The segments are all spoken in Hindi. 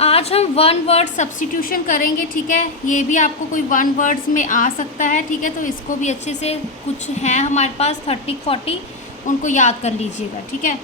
आज हम वन वर्ड सब्स्टिट्यूशन करेंगे, ठीक है। ये भी आपको कोई वन वर्ड्स में आ सकता है, ठीक है। तो इसको भी अच्छे से, कुछ हैं हमारे पास 30-40, उनको याद कर लीजिएगा, ठीक है।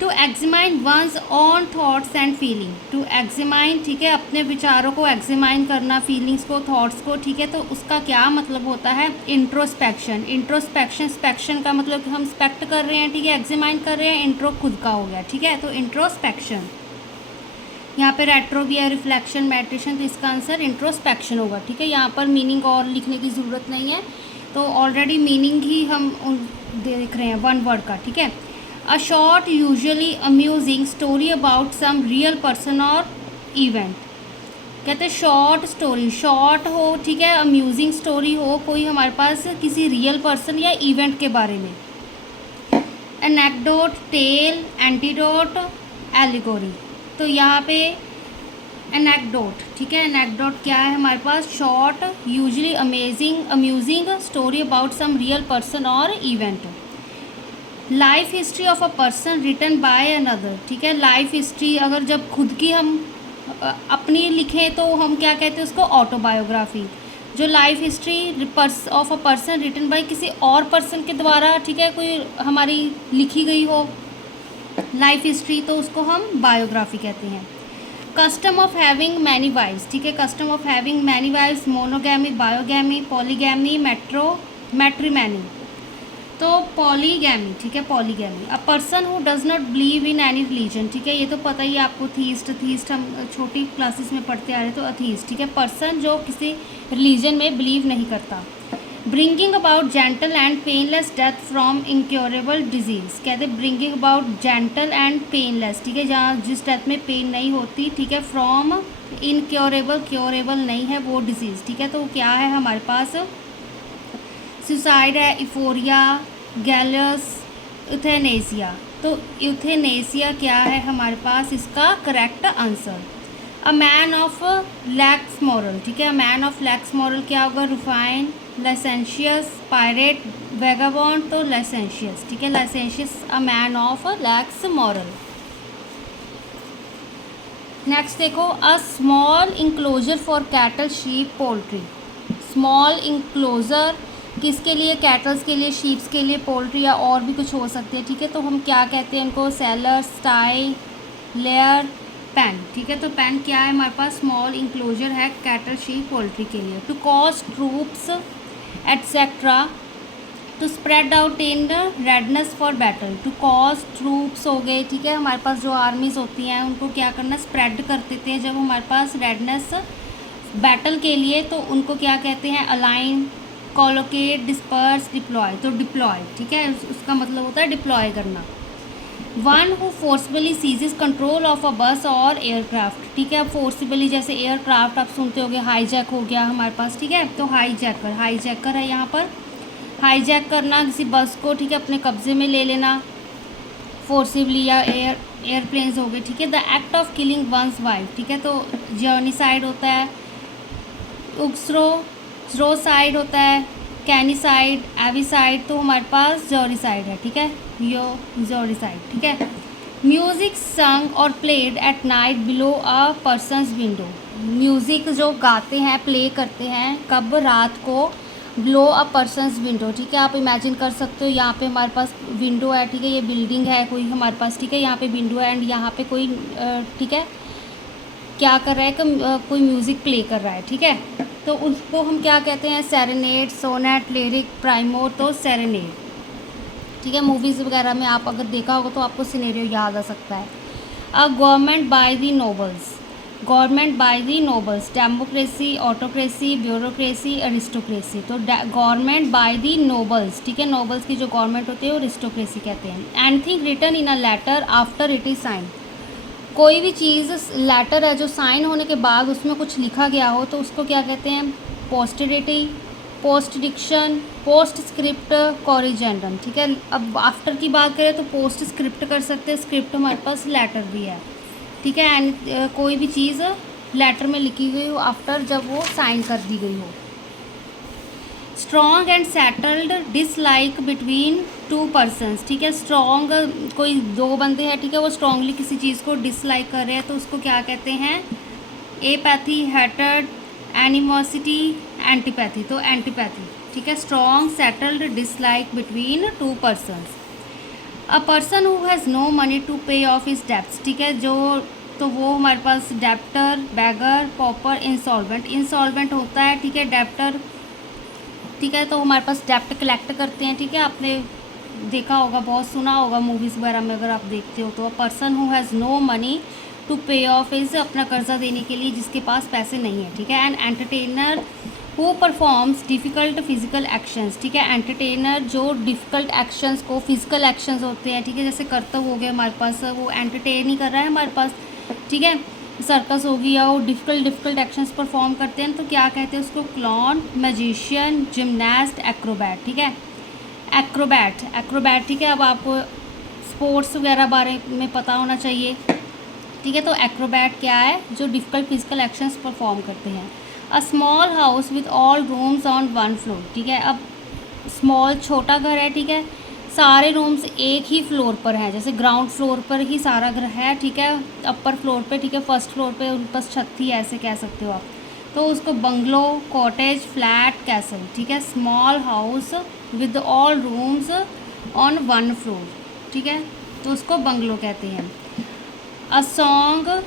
To examine one's own thoughts and feeling, to examine, ठीक है, अपने विचारों को एग्जामाइन करना, फीलिंग्स को, थॉट्स को, ठीक है। तो उसका क्या मतलब होता है? इंट्रोस्पेक्शन। इंट्रोस्पेक्शन, स्पेक्शन का मतलब कि हम स्पेक्ट कर रहे हैं, ठीक है, एग्जामाइन कर रहे हैं, इंट्रो खुद का हो गया, ठीक है। तो इंट्रोस्पेक्शन, यहाँ पे रेट्रो भी है, रिफ्लेक्शन, मेडिटेशन, तो इसका आंसर इंट्रोस्पेक्शन होगा, ठीक है। यहाँ पर मीनिंग और लिखने की ज़रूरत नहीं है, तो ऑलरेडी मीनिंग ही हम देख रहे हैं वन वर्ड का, ठीक है। A short usually amusing story about some real person और इवेंट, कहते हैं शॉर्ट स्टोरी, शॉर्ट हो, ठीक है, अम्यूजिंग स्टोरी हो कोई हमारे पास किसी रियल पर्सन या इवेंट के बारे में। एनेक्डोट, टेल, एंटीडोट, एलिगोरी, तो यहाँ पे एनेक्डोट, ठीक है। एनेक्डोट क्या है हमारे पास? Short usually amusing story about some real person और event. Life history of a person written by another, ठीक है। लाइफ हिस्ट्री अगर जब खुद की हम अपनी लिखें तो हम क्या कहते हैं उसको? ऑटोबायोग्राफी। जो life history of a person written by किसी और पर्सन के द्वारा, ठीक है, कोई हमारी लिखी गई हो लाइफ हिस्ट्री, तो उसको हम बायोग्राफी कहते हैं। Custom of having many wifes, ठीक है, custom of having many wifes, monogamy, bigamy, polygamy, matrimony, तो पॉलीगैमी, ठीक है, polygamy. A person who does not believe in any religion, ठीक है, ये तो पता ही है आपको, थीस्ट हम छोटी क्लासेस में पढ़ते आ रहे हैं, तो अथीस्ट, ठीक है, पर्सन जो किसी रिलीजन में बिलीव नहीं करता। Bringing about gentle and painless death from incurable disease, कहते हैं bringing about gentle and painless, ठीक है, जहाँ जिस डेथ में पेन नहीं होती, ठीक है, फ्रॉम इनक्योरेबल, क्योरेबल नहीं है वो डिजीज़, ठीक है। तो क्या है हमारे पास? सुसाइड है, इफोरिया, गैलस, यूथेनेसिया। तो यूथेनेसिया क्या है हमारे पास? इसका correct answer. A man of lax moral, ठीक है, मैन ऑफ लैक्स मॉरल क्या होगा? रिफाइन, लाइसेंशियस, पायरेट, वेगाबॉन्ड, तो लाइसेंशियस, ठीक है, licentious, a man of lax moral. Next देखो, a small enclosure for cattle, sheep, poultry. Small enclosure किसके लिए? कैटल्स के लिए, शीप्स के लिए, पोल्ट्री या और भी कुछ हो सकते हैं, ठीक है। तो हम क्या कहते हैं उनको? सेलर, स्टाई, लेयर, पेन, ठीक है। तो पेन क्या है हमारे पास? स्मॉल इंक्लोजर है कैटल, शीप, पोल्ट्री के लिए। To cause troops etcetera to spread out in readiness for battle, to cause troops हो गए, ठीक है, हमारे पास जो आर्मीज होती हैं उनको क्या करना? स्प्रेड कर देते हैं जब हमारे पास रेडनेस बैटल के लिए, तो उनको क्या कहते हैं? अलाइन, कोलोकेट, डिस्पर्स, डिप्लॉय, तो डिप्लॉय, ठीक है, उसका मतलब होता है डिप्लॉय करना। One who forcibly seizes control of a bus और एयरक्राफ्ट, ठीक है, फोर्सबली जैसे एयरक्राफ्ट आप सुनते होगे, हाईजैक हो गया हमारे पास, ठीक है। तो हाईजैकर, हाईजैकर है यहाँ पर, हाईजैक करना किसी बस को, ठीक है, अपने कब्जे में ले लेना फोर्सिबली, या एयरप्लेन्स हो गए, ठीक है। The act of killing one's wife, ठीक है, तो जर्नीसाइड होता है, उक्सरोसाइड होता है, कैनिसाइड, एविसाइड, तो हमारे पास जॉरिसाइड है, ठीक है, यो जॉरिसाइड, ठीक है। म्यूज़िक संग और played at night below a person's window, music जो गाते हैं, प्ले करते हैं, कब? रात को, बिलो अ पर्सनस विंडो, ठीक है। आप इमेजिन कर सकते हो यहाँ पे हमारे पास विंडो है, ठीक है, ये बिल्डिंग है कोई हमारे पास, ठीक है, यहाँ पे विंडो है एंड यहाँ पे कोई ठीक है क्या कर रहा है कि कोई म्यूज़िक प्ले कर रहा है, ठीक है। तो उसको हम क्या कहते हैं? सेरेनेड, सोनेट, लिरिक, प्राइमो, तो सेरेनेड, ठीक है। मूवीज़ वगैरह में आप अगर देखा होगा तो आपको सिनेरियो याद आ सकता है। A government by the nobles, government by the nobles, democracy, autocracy, bureaucracy, aristocracy, तो गवर्नमेंट बाय द नोबल्स, ठीक है, नोबल्स की जो गवर्नमेंट होती है वो अरिस्टोक्रेसी कहते हैं। Anything written in a letter after it is sign, कोई भी चीज़ लेटर है जो साइन होने के बाद उसमें कुछ लिखा गया हो तो उसको क्या कहते हैं? पोस्टेरिटी, पोस्टडिक्शन, पोस्ट स्क्रिप्ट, कॉरिजेंडम, ठीक है। अब आफ्टर की बात करें तो पोस्ट स्क्रिप्ट कर सकते हैं, स्क्रिप्ट हमारे पास लेटर भी है, ठीक है। एंड कोई भी चीज़ लेटर में लिखी गई हो आफ्टर जब वो साइन कर दी गई हो। Strong and settled dislike between to persons, ठीक है, स्ट्रॉन्ग कोई दो बंदे हैं, ठीक है, वो स्ट्रांगली किसी चीज़ को डिसलाइक कर रहे हैं तो उसको क्या कहते हैं? Apathy, hatred, animosity, antipathy. तो एंटीपैथी, ठीक है, strong settled dislike between two persons. A person who has no money to pay off his debts, ठीक है, जो तो वो हमारे पास debtor, beggar, pauper, insolvent. Insolvent होता है, ठीक है, डेप्टर, ठीक है, तो हमारे पास डेप्ट कलेक्ट करते हैं, ठीक है, आपने देखा होगा, बहुत सुना होगा मूवीज़ वगैरह में अगर आप देखते हो तो। A person who has no money to pay off his, अपना कर्जा देने के लिए जिसके पास पैसे नहीं है, ठीक है। An entertainer who performs difficult physical actions, ठीक है, एंटरटेनर जो डिफ़िकल्ट एक्शंस को, फिजिकल एक्शंस होते हैं, ठीक है, जैसे कर्तव्य हो गया हमारे पास, वो एंटरटेन ही कर रहा है हमारे पास, ठीक है। सर्कस हो गया, वो डिफ़िकल्ट एक्शंस परफॉर्म करते हैं, तो क्या कहते हैं उसको, क्लॉन, मैजिशियन, जिमनास्ट, एक्रोबैट, ठीक है। एक्रोबैट, ठीक है। अब आपको स्पोर्ट्स वगैरह बारे में पता होना चाहिए, ठीक है। तो एक्रोबैट क्या है, जो डिफ़िकल्ट फिजिकल एक्शंस परफॉर्म करते हैं। A small house with all rooms on one floor, ठीक है। अब स्मॉल, छोटा घर है, ठीक है, सारे रूम्स एक ही फ्लोर पर हैं, जैसे ग्राउंड फ्लोर पर ही सारा घर है, ठीक है, अपर फ्लोर पे, ठीक है, फर्स्ट फ्लोर पे उन पर छत थी, ऐसे कह सकते हो आप। तो उसको बंगलो, कॉटेज, फ्लैट, कैसल, ठीक है, small house with all rooms on one floor, ठीक है, तो उसको बंगलो कहते हैं। A song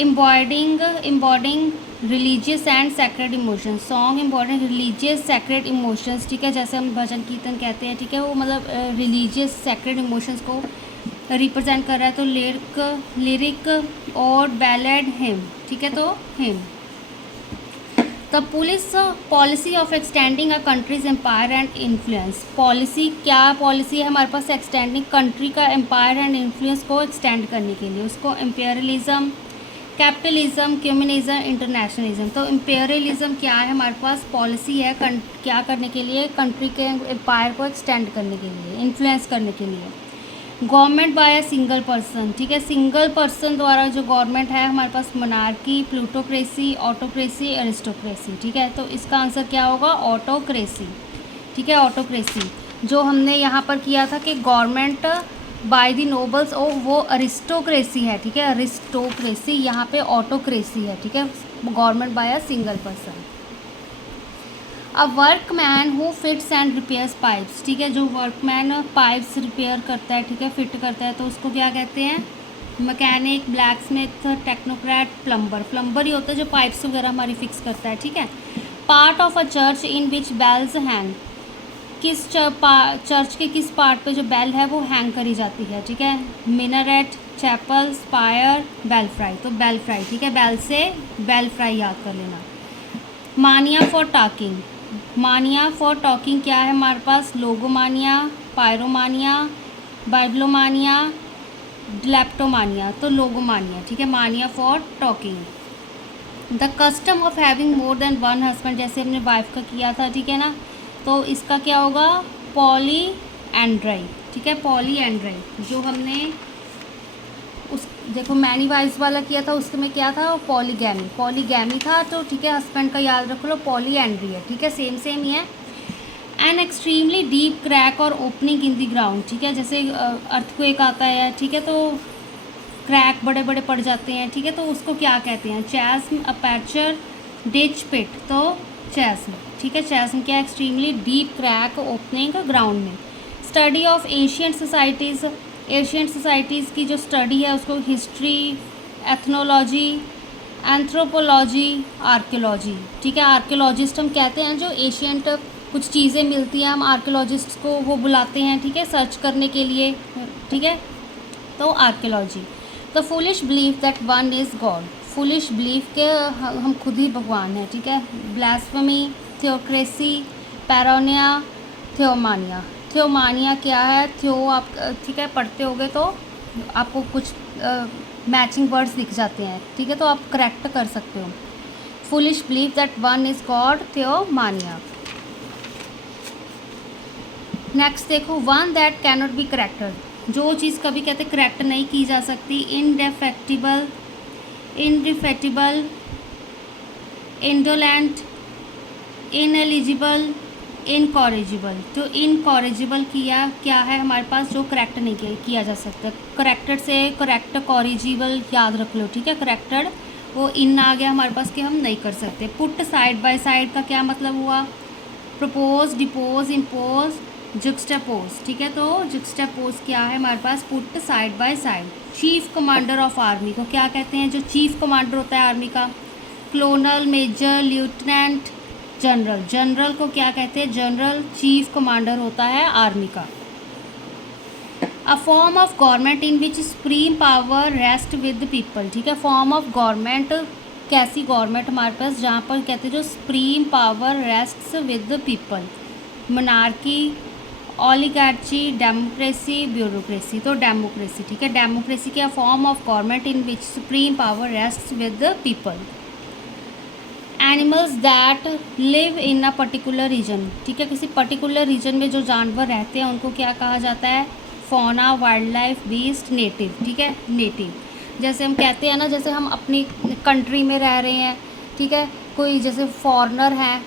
embodying religious and sacred emotions, song embodying religious sacred emotions, ठीक है, जैसे हम भजन कीर्तन कहते हैं, ठीक है, वो मतलब रिलीजियस सैक्रेड इमोशंस को रिप्रेजेंट कर रहा है। तो लिरिक और बैलेड हिम, ठीक है, तो him. The police policy of extending a country's empire and influence, policy क्या पॉलिसी है हमारे पास, एक्सटेंडिंग कंट्री का एम्पायर एंड इन्फ्लुएंस को एक्सटेंड करने के लिए, उसको इम्पेरियलिज्म, कैपिटलिज्म, कम्युनिज्म, इंटरनेशनलिज्म। तो इम्पेरियलिज्म क्या है हमारे पास, पॉलिसी है क्या करने के लिए, कंट्री के एम्पायर को एक्सटेंड करने के लिए, इन्फ्लुएंस करने के लिए। Government by a single person, ठीक है, सिंगल पर्सन द्वारा जो गवर्नमेंट है हमारे पास, मोनार्की, प्लूटोक्रेसी, ऑटोक्रेसी, एरिस्टोक्रेसी, ठीक है, तो इसका आंसर क्या होगा, ऑटोक्रेसी, ठीक है, ऑटोक्रेसी। जो हमने यहाँ पर किया था कि गवर्नमेंट बाय द नोबल्स, ओ वो अरिस्टोक्रेसी है, ठीक है, अरिस्टोक्रेसी, यहाँ पे ऑटोक्रेसी है, ठीक है, government by a single person. A workman who fits and repairs pipes, ठीक है, जो वर्कमैन पाइप्स रिपेयर करता है, ठीक है, फिट करता है, तो उसको क्या कहते हैं, mechanic, blacksmith, technocrat, plumber. Plumber ही होता है जो पाइप्स वगैरह हमारी फिक्स करता है, ठीक है। Part of a church in which bells hang, किस चर्च के किस पार्ट पे जो बेल है वो हैंग करी जाती है, ठीक है, मिनारेट, चैपल, स्पायर, बेलफ्राई। तो बेलफ्राई, ठीक है, बेल से बेलफ्राई याद कर लेना। मानिया फॉर टॉकिंग, मानिया फॉर टॉकिंग क्या है हमारे पास, लोगोमानिया, पायरोमानिया, बाइब्लोमानिया, लेप्टोमानिया। तो लोगोमानिया, ठीक है, मानिया for talking. The custom of having more than one husband, जैसे हमने वाइफ का किया था, ठीक है ना, तो इसका क्या होगा, पॉली एंड्राई, ठीक है, पॉली एंड्राई। जो हमने उस देखो मैनी वाइफ्स वाला किया था उसमें क्या था, पॉलीगैमी, पॉलीगैमी था, तो ठीक है, हस्बैंड का याद रख लो, पॉली एंड्री है, ठीक है, सेम ही है। एन एक्सट्रीमली डीप क्रैक और ओपनिंग इन द ग्राउंड, ठीक है, जैसे अर्थक्वेक आता है, ठीक है, तो क्रैक बड़े बड़े पड़ जाते हैं, ठीक है, तो उसको क्या कहते हैं, चैस्म, अपर्चर, डिच, पिट। तो चैस्म, ठीक है, चैस्म क्या, extremely deep crack opening ground में। Study of ancient societies, ancient societies की जो स्टडी है उसको हिस्ट्री, एथनोलॉजी, एंथ्रोपोलॉजी, आर्कियोलॉजी, ठीक है, आर्कियोलॉजिस्ट हम कहते हैं, जो एशियंट कुछ चीज़ें मिलती हैं हम आर्कियोलॉजिस्ट को वो बुलाते हैं, ठीक है, सर्च करने के लिए, ठीक है, तो archaeology. The foolish belief that one is God, foolish belief के हम खुद ही भगवान हैं, ठीक है, ब्लास्फेमी, थियोक्रेसी, पैरोनिया, थियोमानिया। थियोमानिया क्या है, थियो आप ठीक है पढ़ते होगे तो आपको कुछ मैचिंग वर्ड्स दिख जाते हैं, ठीक है, तो आप करेक्ट कर सकते हो। Foolish believe that one is God, theomania. Next देखो, one that cannot be corrected, जो चीज़ कभी कहते करेक्ट नहीं की जा सकती, indefectible, indefectible, indolent, ineligible, incorrigible. तो इनकॉरेजिबल क्या है हमारे पास, जो करेक्ट नहीं किया जा सकता। करेक्टेड से करेक्ट, कॉरेजिबल याद रख लो, ठीक है, करेक्टेड वो इन आ गया हमारे पास कि हम नहीं कर सकते। पुट साइड बाय साइड का क्या मतलब हुआ? Propose, depose, impose, juxtapose. ठीक है, तो जुक्सटापोज क्या है हमारे पास? Put side by side. Chief commander of army को क्या कहते हैं? जो चीफ कमांडर होता है आर्मी का, colonel, major, lieutenant, general. General को क्या कहते हैं? जनरल चीफ कमांडर होता है आर्मी का। A form of government in which supreme power rest with people. ठीक है, फॉर्म ऑफ गवर्नमेंट, कैसी गवर्नमेंट हमारे पास जहाँ पर कहते हैं जो supreme power rests with people. Monarchy, oligarchy, democracy, bureaucracy. तो डेमोक्रेसी। ठीक है, डेमोक्रेसी क्या? Form of government in which supreme power rests with people. Animals that live in a particular region. ठीक है, किसी पर्टिकुलर रीजन में जो जानवर रहते हैं उनको क्या कहा जाता है? Fauna, wild life, beast, native. ठीक है, नेटिव। जैसे हम कहते हैं ना, जैसे हम अपनी कंट्री में रह रहे हैं, ठीक है, कोई जैसे फॉरेनर हैं,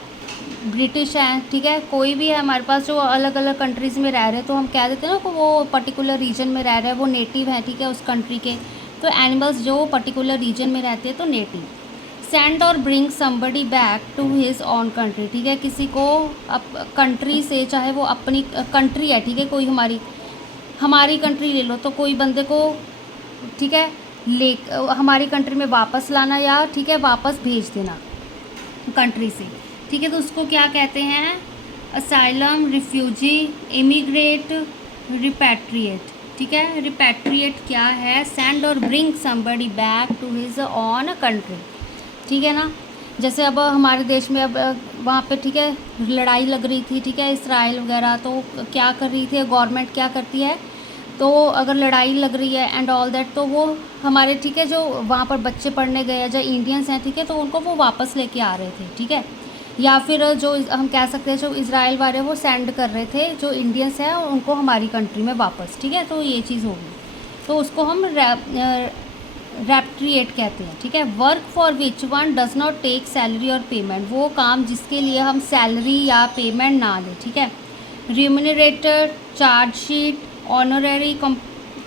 ब्रिटिश हैं, ठीक है, कोई भी है हमारे पास जो अलग अलग कंट्रीज़ में रह रहे हैं, तो हम कह देते हैं ना कि वो पर्टिकुलर रीजन में रह रहे हैं, वो नेटिव है। ठीक है, उस कंट्री के। तो एनिमल्स जो पर्टिकुलर रीजन में रहते हैं तो नेटिव। सेंड और bring somebody back to his own country. ठीक है, किसी को कंट्री से, चाहे वो अपनी कंट्री है, ठीक है, कोई हमारी कंट्री ले लो, तो कोई बंदे को, ठीक है, ले हमारी कंट्री में वापस लाना या, ठीक है, वापस भेज देना कंट्री से। ठीक है, तो उसको क्या कहते हैं? Asylum, refugee, immigrate, repatriate. ठीक है, रिपैट्रिएट क्या है? सेंड और bring somebody back to his own country. ठीक है ना, जैसे अब हमारे देश में अब वहाँ पे, ठीक है, लड़ाई लग रही थी, ठीक है, इसराइल वगैरह, तो क्या कर रही थी गवर्नमेंट? क्या करती है? तो अगर लड़ाई लग रही है एंड ऑल दैट, तो वो हमारे, ठीक है, जो वहाँ पर बच्चे पढ़ने गए हैं, जो इंडियंस हैं, ठीक है, तो उनको वो वापस लेके आ रहे थे। ठीक है, या फिर जो हम कह सकते हैं जो इज़राइल वाले वो सेंड कर रहे थे जो इंडियंस हैं उनको हमारी कंट्री में वापस। ठीक है, तो ये चीज़ होगी, तो उसको हम रैप्ट्रिएट कहते हैं। ठीक है, work for which one does not take salary और पेमेंट। वो काम जिसके लिए हम सैलरी या पेमेंट ना लें। ठीक है, रिम्यूनरेटेड, चार्जशीट, ऑनररी,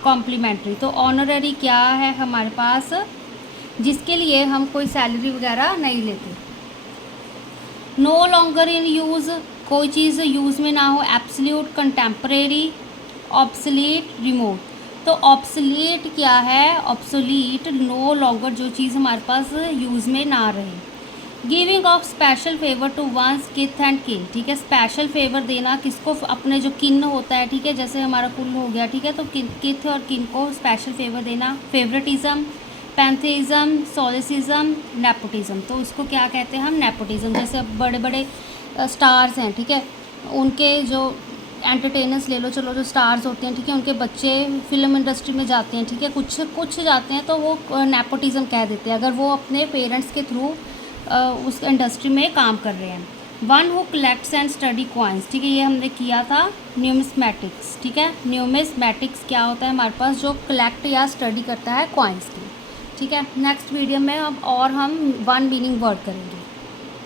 कॉम्प्लीमेंट्री। तो ऑनररी क्या है हमारे पास? जिसके लिए हम कोई सैलरी वगैरह नहीं लेते। नो लॉन्गर इन यूज़, कोई चीज़ यूज़ में ना हो। Absolute, contemporary, obsolete, remote. तो ऑब्सोलीट क्या है? ऑब्सोलीट, नो लॉन्गर, जो चीज़ हमारे पास यूज़ में ना रहे। Giving of special favour to one's kith and kin. ठीक है, स्पेशल फेवर देना किसको? अपने जो किन होता है, ठीक है, जैसे हमारा कुल हो गया, ठीक है, तो किथ और किन को स्पेशल फेवर देना। Favouritism, pantheism, solecism, nepotism. तो उसको क्या कहते हैं हम? नेपोटिज्म। जैसे अब बड़े बड़े स्टार्स हैं, ठीक है, उनके जो एंटरटेनर्स ले लो, चलो, जो स्टार्स होते हैं, ठीक है, उनके बच्चे फिल्म इंडस्ट्री में जाते हैं, ठीक है, कुछ जाते हैं, तो वो नेपोटिज्म कह देते हैं अगर वो अपने पेरेंट्स के थ्रू उस इंडस्ट्री में काम कर रहे हैं। One who collects and study coins. ठीक है, ये हमने किया था न्यूमिस्मेटिक्स। ठीक है, न्यूमिस्मेटिक्स क्या होता है हमारे पास? जो कलेक्ट या स्टडी करता है कॉइन्स की। ठीक है, नेक्स्ट वीडियो में अब और हम वन मीनिंग वर्ड करेंगे।